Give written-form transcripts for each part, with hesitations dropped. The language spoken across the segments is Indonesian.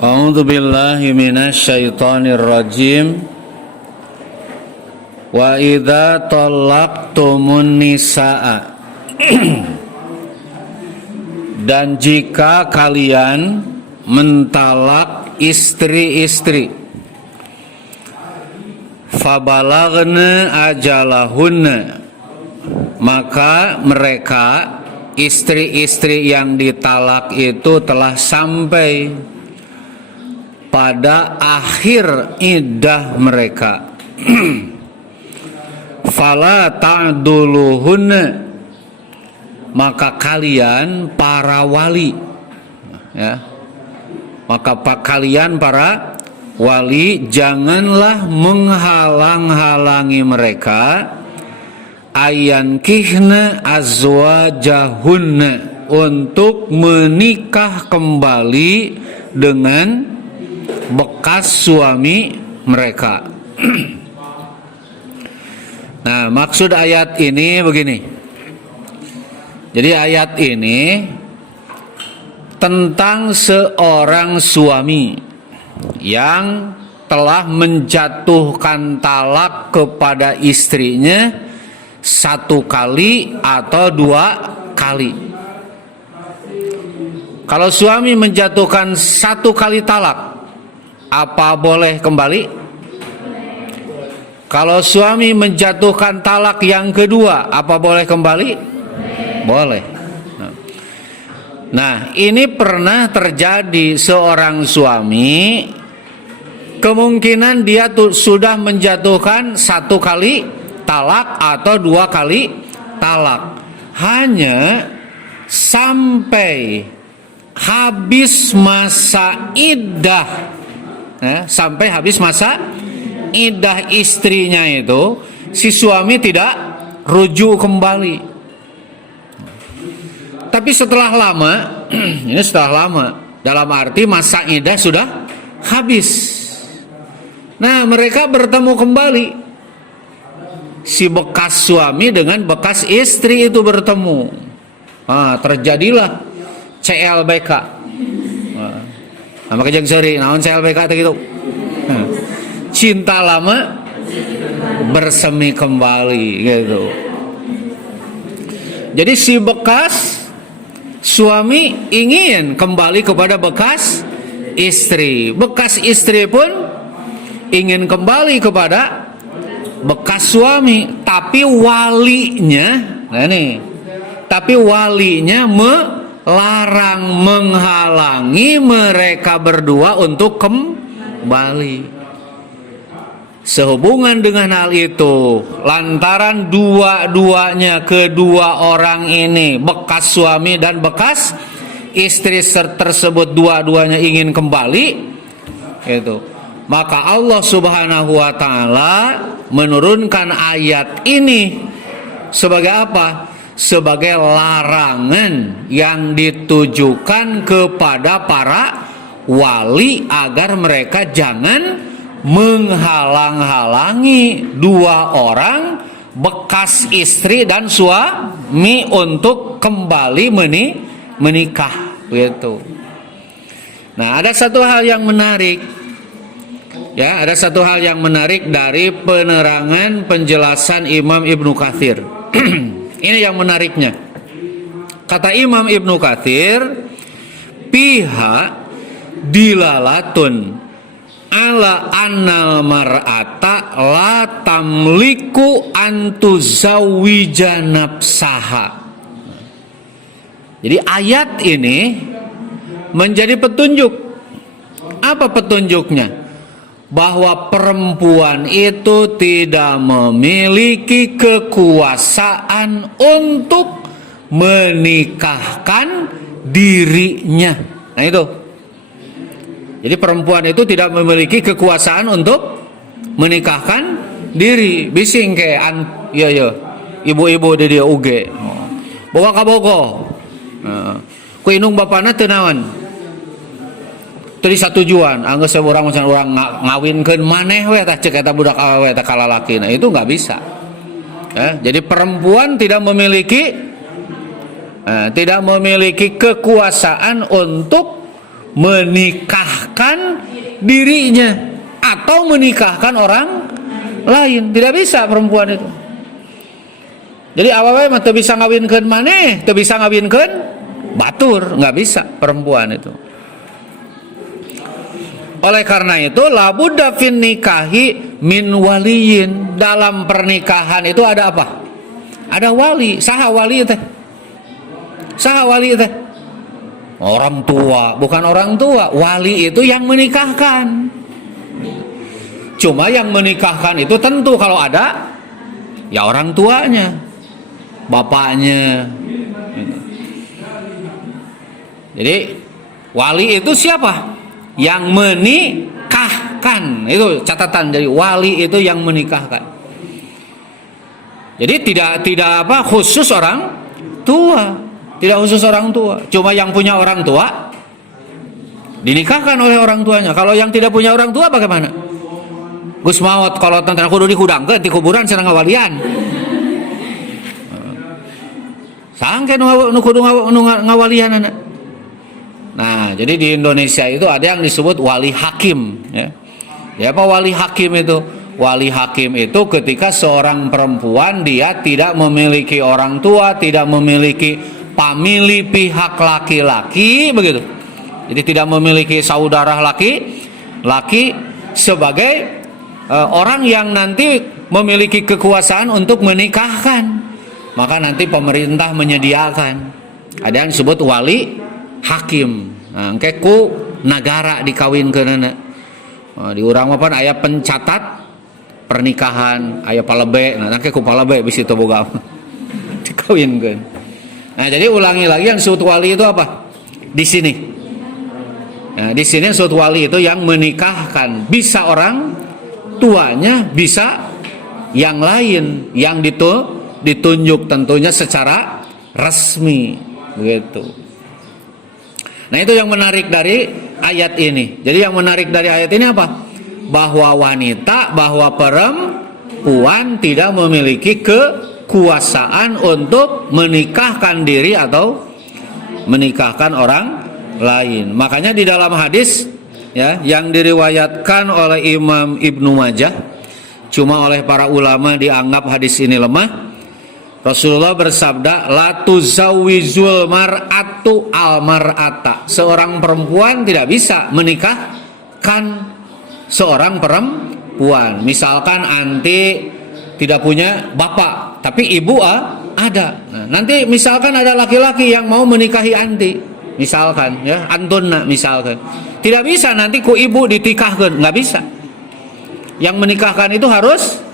A'udzu billahi minasyaitonir rajim. Wa idza talaqtumun nisaa dan jika kalian mentalak istri-istri, fabalaghna ajalahunna, maka mereka istri-istri yang ditalak itu telah sampai pada akhir iddah mereka. Fala ta'duluhunna, maka kalian para wali, ya, maka kalian para wali janganlah menghalang-halangi mereka ayankihna azwajahunna, untuk menikah kembali dengan bekas suami mereka. Nah, maksud ayat ini begini. Jadi ayat ini tentang seorang suami yang telah menjatuhkan talak kepada istrinya satu kali atau dua kali. Kalau suami menjatuhkan satu kali talak, apa boleh kembali? Kalau suami menjatuhkan talak yang kedua, apa boleh kembali? Boleh. Nah, ini pernah terjadi seorang suami, kemungkinan dia sudah menjatuhkan satu kali talak atau dua kali talak, hanya sampai habis masa iddah. Sampai habis masa iddah istrinya itu, si suami tidak rujuk kembali. Tapi setelah lama, ini setelah lama, dalam arti masa iddah sudah habis. Nah, mereka bertemu kembali. Si bekas suami dengan bekas istri itu bertemu. Terjadilah CLBK. Nama kejang seri, naon CLBK gitu. Cinta lama bersemi kembali gitu. Jadi si bekas suami ingin kembali kepada bekas istri. Bekas istri pun ingin kembali kepada bekas suami, tapi walinya, melarang, menghalangi mereka berdua untuk kembali. Sehubungan dengan hal itu, lantaran dua-duanya, kedua orang ini, bekas suami dan bekas istri tersebut, dua-duanya ingin kembali, itu, maka Allah Subhanahu wa Ta'ala menurunkan ayat ini sebagai apa? Sebagai larangan yang ditujukan kepada para wali agar mereka jangan menghalang-halangi dua orang bekas istri dan suami untuk kembali menikah gitu. Nah, ada satu hal yang menarik, ya, ada satu hal yang menarik dari penerangan penjelasan Imam Ibnu Katsir. Ini yang menariknya. Kata Imam Ibnu Katsir, pihak dilalatun ala annal mar'ata la tamliku antuzawwija nafsaha. Jadi ayat ini menjadi petunjuk. Apa petunjuknya? Bahwa perempuan itu tidak memiliki kekuasaan untuk menikahkan dirinya. Nah itu. Jadi perempuan itu tidak memiliki kekuasaan untuk menikahkan diri. Bising ke ibu-ibu di dia uge. Bawa ka bogo. Ku indung bapana teu naon. Teu disatujuan, anggeus urang ngawinkeun maneh we tah ceuk eta budak awewe teh ka lalaki. Nah, itu enggak bisa. Jadi perempuan tidak memiliki kekuasaan untuk menikahkan dirinya atau menikahkan orang lain. Tidak bisa perempuan itu. Jadi awewe mah teu bisa ngawinkeun maneh, teu bisa ngawinkeun batur, nggak bisa perempuan itu. Oleh karena itu labudda fin nikahi min waliyin. Dalam pernikahan itu ada apa? Ada wali. Saha wali teh? Saha wali teh? Orang tua, bukan orang tua. Wali itu yang menikahkan. Cuma yang menikahkan itu tentu kalau ada ya orang tuanya, bapaknya. Jadi wali itu siapa? Yang menikahkan. Itu catatan dari wali itu yang menikahkan. Jadi tidak apa khusus orang tua, tidak khusus orang tua. Cuma yang punya orang tua dinikahkan oleh orang tuanya. Kalau yang tidak punya orang tua bagaimana? Gus maot kalau tentang kudu dihudangkeun di kuburan cenah ngawalian. Sangke nu kudu ngawalianana. Nah, jadi di Indonesia itu ada yang disebut wali hakim, ya. Ya apa wali hakim itu? Wali hakim itu ketika seorang perempuan dia tidak memiliki orang tua, tidak memiliki famili pihak laki-laki, begitu. Jadi tidak memiliki saudara laki sebagai orang yang nanti memiliki kekuasaan untuk menikahkan. Maka nanti pemerintah menyediakan. Ada yang disebut wali hakim. Nah, engke ku nagara dikawinkeunana. Di urang mah pan aya pencatat pernikahan, aya palebe. Nah, engke ku palebe bisi teu boga dikawinkeun. Nah, jadi ulangi lagi yang disebut wali itu apa? Di sini. Nah, di sini disebut wali itu yang menikahkan. Bisa orang tuanya, bisa yang lain yang ditunjuk tentunya secara resmi, begitu. Nah, itu yang menarik dari ayat ini. Jadi yang menarik dari ayat ini apa? Bahwa wanita, bahwa perempuan tidak memiliki kekuasaan untuk menikahkan diri atau menikahkan orang lain. Makanya di dalam hadis ya yang diriwayatkan oleh Imam Ibnu Majah, cuma oleh para ulama dianggap hadis ini lemah. Rasulullah bersabda, la tuzawwijul mar'atu al mar'ata. Seorang perempuan tidak bisa menikahkan seorang perempuan. Misalkan anti tidak punya bapak, tapi ibu ada. Nah, nanti misalkan ada laki-laki yang mau menikahi anti, misalkan ya, antuna misalkan. Tidak bisa nanti ku ibu ditikahkan, nggak bisa. Yang menikahkan itu harus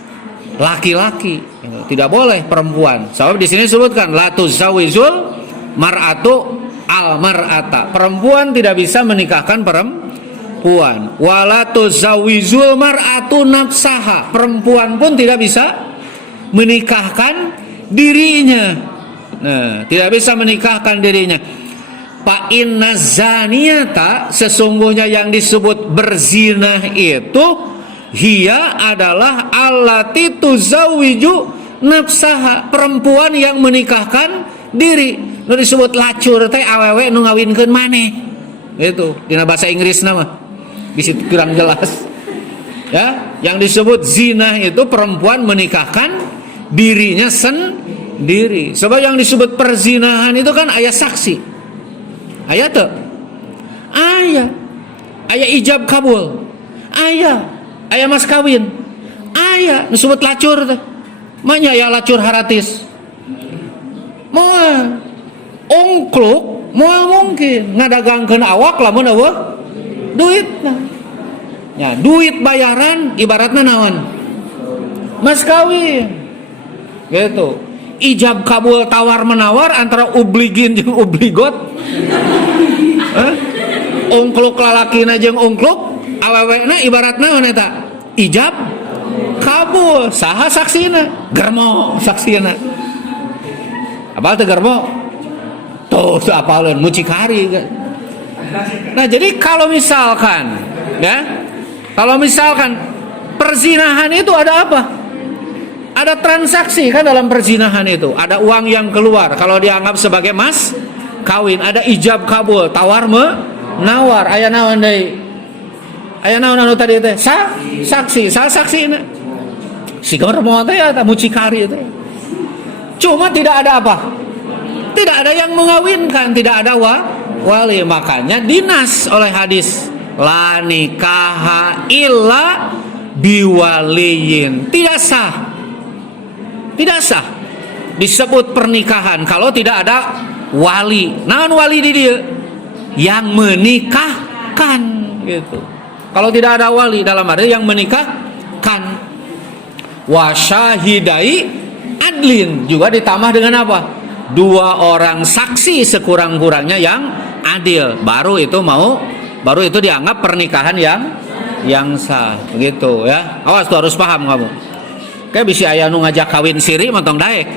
laki-laki, tidak boleh perempuan. Sebab di sini disebutkan la tuzawwijul mar'atu al mar'ata. Perempuan tidak bisa menikahkan perempuan. Wala tuzawwijul mar'atu nafsaha. Perempuan pun tidak bisa menikahkan dirinya. Nah, tidak bisa menikahkan dirinya. Fa inna zaniyata, sesungguhnya yang disebut berzina itu hiya adalah allati tuzawwiju nafsaha, perempuan yang menikahkan diri. Nu disebut lacur teh awewe nu ngawinkeun maneh. Itu dina bahasa Inggris nama. Bisa kurang jelas. Ya, yang disebut zina itu perempuan menikahkan dirinya sendiri. Sebab yang disebut perzinahan itu kan aya saksi. Aya teu? Aya. Aya ijab kabul. Aya mas kawin, aya disebut lacur teh. Manya ya lacur haratis. Moal ongkluk, moal mungkin ngadagangkeun awak lamun eueuh duitna. Ya, duit bayaran ibaratna naon? Mas kawin. Gitu. Ijab kabul tawar menawar antara ubligin jeung ubligot. Ongkluk lalakina jeung ongkluk awewena ibarat naon eta? Ijab kabul. Saha saksina? Germo saksina. Apal teh germo? Tuh apaleun mucikari. Nah, jadi kalau misalkan perzinahan itu ada apa? Ada transaksi kan dalam perzinahan itu. Ada uang yang keluar kalau dianggap sebagai mas kawin. Ada ijab kabul, tawar nawar aya naon deui? Aya naon anu tadi teh? Saksi, saksina. Si germo teh eta mucikari teh. Cuma tidak ada apa? Tidak ada yang mengawinkan, tidak ada wali. Makanya dinas oleh hadis la nikaha illa biwaliyin. Tidak sah. Tidak sah disebut pernikahan kalau tidak ada wali. Naon wali di dia? Yang menikahkan gitu. Kalau tidak ada wali dalam arti yang menikahkan. Wasyahidai adlin juga ditambah dengan apa? 2 orang saksi sekurang-kurangnya yang adil. Baru itu dianggap pernikahan yang sah begitu ya. Awas tuh harus paham kamu. Kayak bisa aya nu ngajak kawin siri montong daek.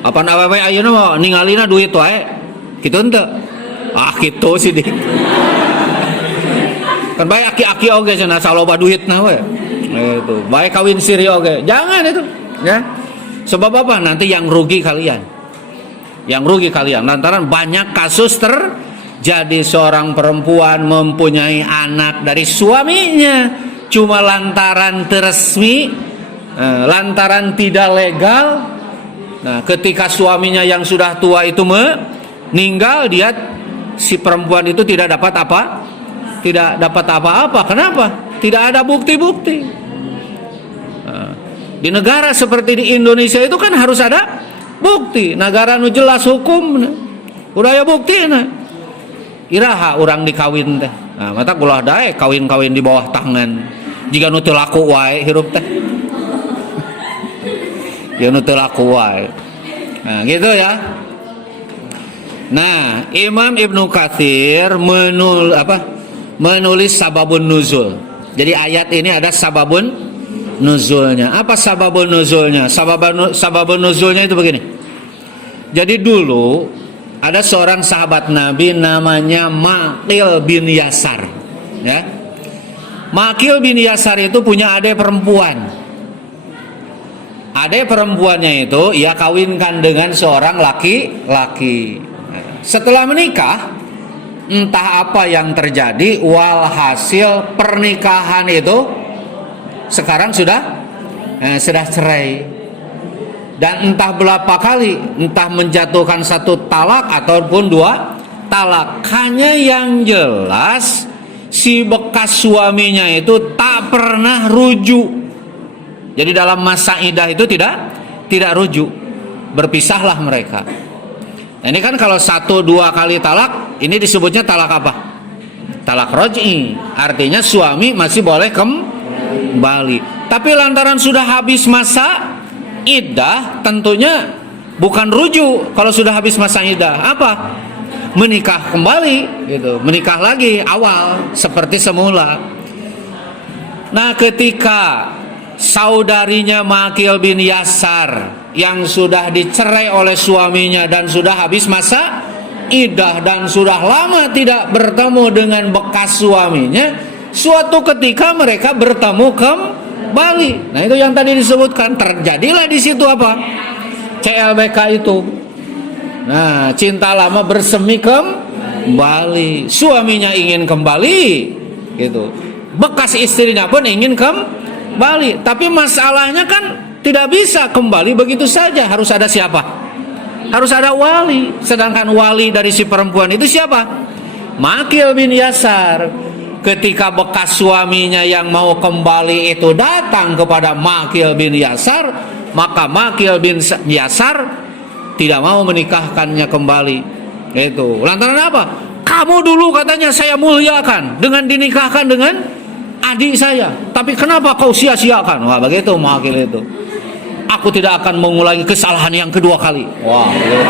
Apa awewe ayeuna mah ningalina duit wae. Kitu henteu. Ah kitu sih dik. Kan bae aki-aki oge cenah saloba duitna we. Itu. Bae kawin siri oge. Jangan itu, ya. Sebab apa? Nanti yang rugi kalian. Yang rugi kalian lantaran banyak kasus terjadi seorang perempuan mempunyai anak dari suaminya cuma lantaran teresmi, lantaran tidak legal. Nah, ketika suaminya yang sudah tua itu meninggal, si perempuan itu tidak dapat apa? Tidak dapat apa-apa. Kenapa? Tidak ada bukti-bukti. Nah, di negara seperti di Indonesia itu kan harus ada bukti. Negara nu jelas hukum. Udah ya bukti. Iraha orang dikawin teh. Nah, mata kulah dae kawin-kawin di bawah tangan. Jika nu teu laku wae hirup teh. Ya nu teu laku wae. Nah, gitu ya. Nah, Imam Ibnu Katsir menulis sababun nuzul. Jadi ayat ini ada sababun nuzulnya. Apa sababun nuzulnya? Sababun nuzulnya itu begini. Jadi dulu ada seorang sahabat Nabi namanya Maqil bin Yasar. Ya. Maqil bin Yasar itu punya adik perempuan. Adik perempuannya itu ia kawinkan dengan seorang laki-laki. Setelah menikah, entah apa yang terjadi, walhasil pernikahan itu sekarang sudah cerai. Dan entah berapa kali, entah menjatuhkan 1 talak ataupun 2 talak. Hanya yang jelas si bekas suaminya itu tak pernah rujuk. Jadi dalam masa iddah itu tidak rujuk. Berpisahlah mereka. Nah, ini kan kalau 1-2 kali talak, ini disebutnya talak apa? Talak roj'i. Artinya suami masih boleh kembali. Tapi lantaran sudah habis masa iddah, tentunya bukan rujuk. Kalau sudah habis masa iddah, apa? Menikah kembali, gitu. Menikah lagi awal seperti semula. Nah, ketika saudarinya Maqil bin Yasar yang sudah dicerai oleh suaminya dan sudah habis masa iddah dan sudah lama tidak bertemu dengan bekas suaminya, suatu ketika mereka bertemu kembali. Nah, itu yang tadi disebutkan, terjadilah di situ apa? CLBK itu. Nah, cinta lama bersemi kembali. Suaminya ingin kembali, gitu. Bekas istrinya pun ingin kembali. Tapi masalahnya kan tidak bisa kembali begitu saja. Harus ada siapa? Harus ada wali. Sedangkan wali dari si perempuan itu siapa? Maqil bin Yasar. Ketika bekas suaminya yang mau kembali itu datang kepada Maqil bin Yasar, maka Maqil bin Yasar tidak mau menikahkannya kembali. Itu lantaran apa? Kamu dulu katanya saya muliakan dengan dinikahkan dengan adik saya, tapi kenapa kau sia-siakan? Wah, begitu Maqil itu. Aku tidak akan mengulangi kesalahan yang kedua kali. Wah, gitu.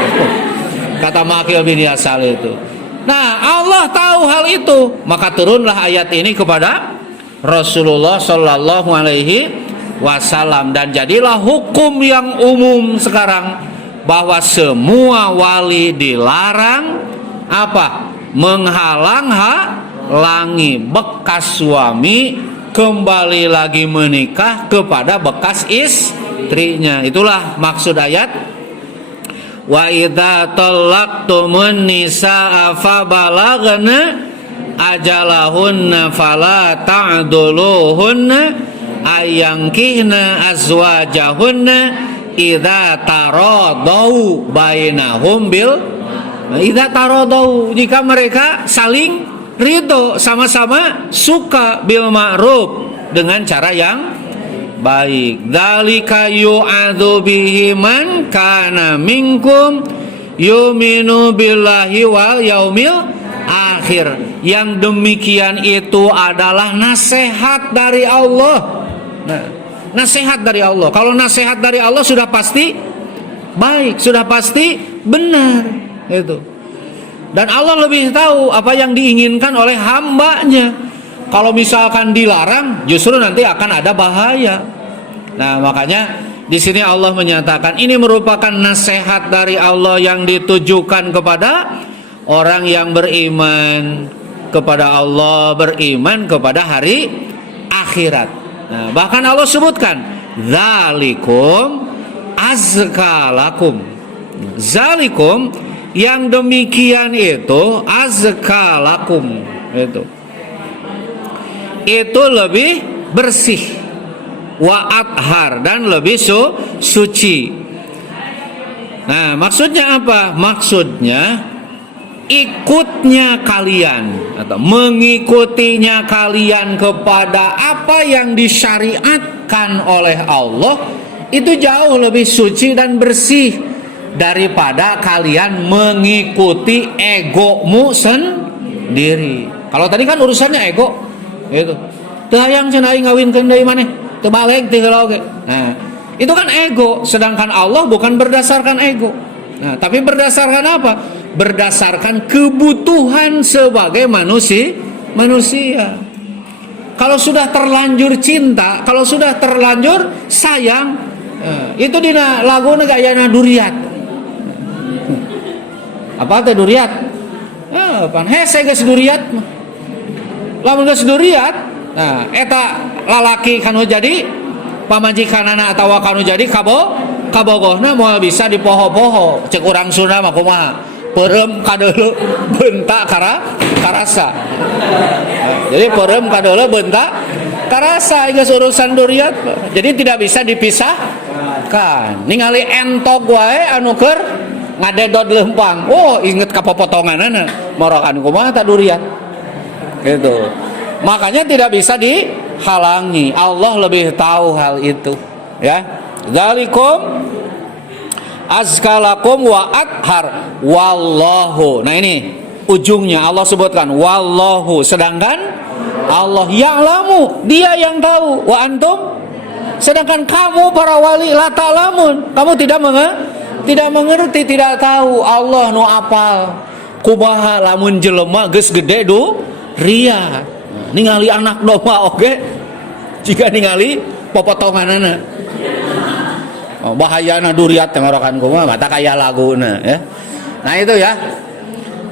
Kata Maqil bin Yasar itu. Nah, Allah tahu hal itu, maka turunlah ayat ini kepada Rasulullah Shallallahu Alaihi Wasallam, dan jadilah hukum yang umum sekarang bahwa semua wali dilarang apa? Menghalang-halangi bekas suami kembali lagi menikah kepada bekas istrinya. Itulah maksud ayat wa idza talaqtumun nisaa fa balagna ajalahunna fala ta'duluhunna ayankihna azwajahunna idza taradau bainahum bil idza taradau, jika mereka saling ridho, sama-sama suka, bil ma'ruf, dengan cara yang baik. Dzalika yu'adzu bihi man kana minkum yu'minu billahi wal yaumil akhir. Yang demikian itu adalah nasihat dari Allah. Nah, nasihat dari Allah. Kalau nasihat dari Allah sudah pasti baik, sudah pasti benar itu. Dan Allah lebih tahu apa yang diinginkan oleh hambanya. Kalau misalkan dilarang, justru nanti akan ada bahaya. Nah, makanya di sini Allah menyatakan ini merupakan nasihat dari Allah yang ditujukan kepada orang yang beriman kepada Allah, beriman kepada hari akhirat. Nah, bahkan Allah sebutkan, "Dzalikum azka lakum." Zalikum, yang demikian itu, azka lakum, itu lebih bersih, wa athhar, dan lebih suci. Nah, maksudnya apa? Maksudnya ikutnya kalian atau mengikutinya kalian kepada apa yang disyariatkan oleh Allah itu jauh lebih suci dan bersih daripada kalian mengikuti egomu sendiri. Kalau tadi kan urusannya ego, gitu. Teu hayang cenah aing ngawinkeun deui maneh, teu balik teu heula oge. Nah, itu kan ego, sedangkan Allah bukan berdasarkan ego. Nah, tapi berdasarkan apa? Berdasarkan kebutuhan sebagai manusia. Kalau sudah terlanjur cinta, kalau sudah terlanjur sayang, itu dina laguna gayana duriat. Apa teh duriat? Pan hese geus duriat mah. Lamun geus duriat, nah eta lalaki kanu jadi pamajikanana atawa kanu jadi kabogohna moal bisa dipoho-poho. Cek urang Sunda mah kumaha? Peureum kadeuleu beunta karasa. Jadi peureum kadeuleu beunta karasa geus urusan duriat. Jadi tidak bisa dipisahkan. Ningali entok wae anu keur ngadedot lempang. Oh, inget kapopotonganana. Morokan kumaha ta duriat. Gitu. Makanya tidak bisa dihalangi. Allah lebih tahu hal itu, ya. Dzalikum azkalakum wa athhar wallahu. Nah, ini ujungnya Allah sebutkan wallahu, sedangkan Allah ya'lamu, dia yang tahu, wa antum, sedangkan kamu para wali la ta'lamun, kamu tidak mengerti, tidak tahu. Allah nu apal kumaha lamun jelema geus gede ria ningali anak domba oge jika ningali popotonganana. Bahayana duriat tenggorokan kumaha mata kaya laguna, ya. Nah, itu ya.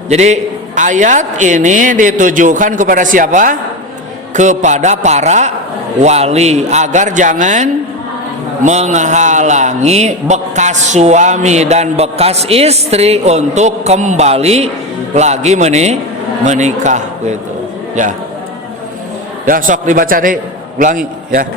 Jadi ayat ini ditujukan kepada siapa? Kepada para wali agar jangan menghalangi bekas suami dan bekas istri untuk kembali lagi menikah gitu. Ya. Ya, sok dibaca deh, ulangi ya.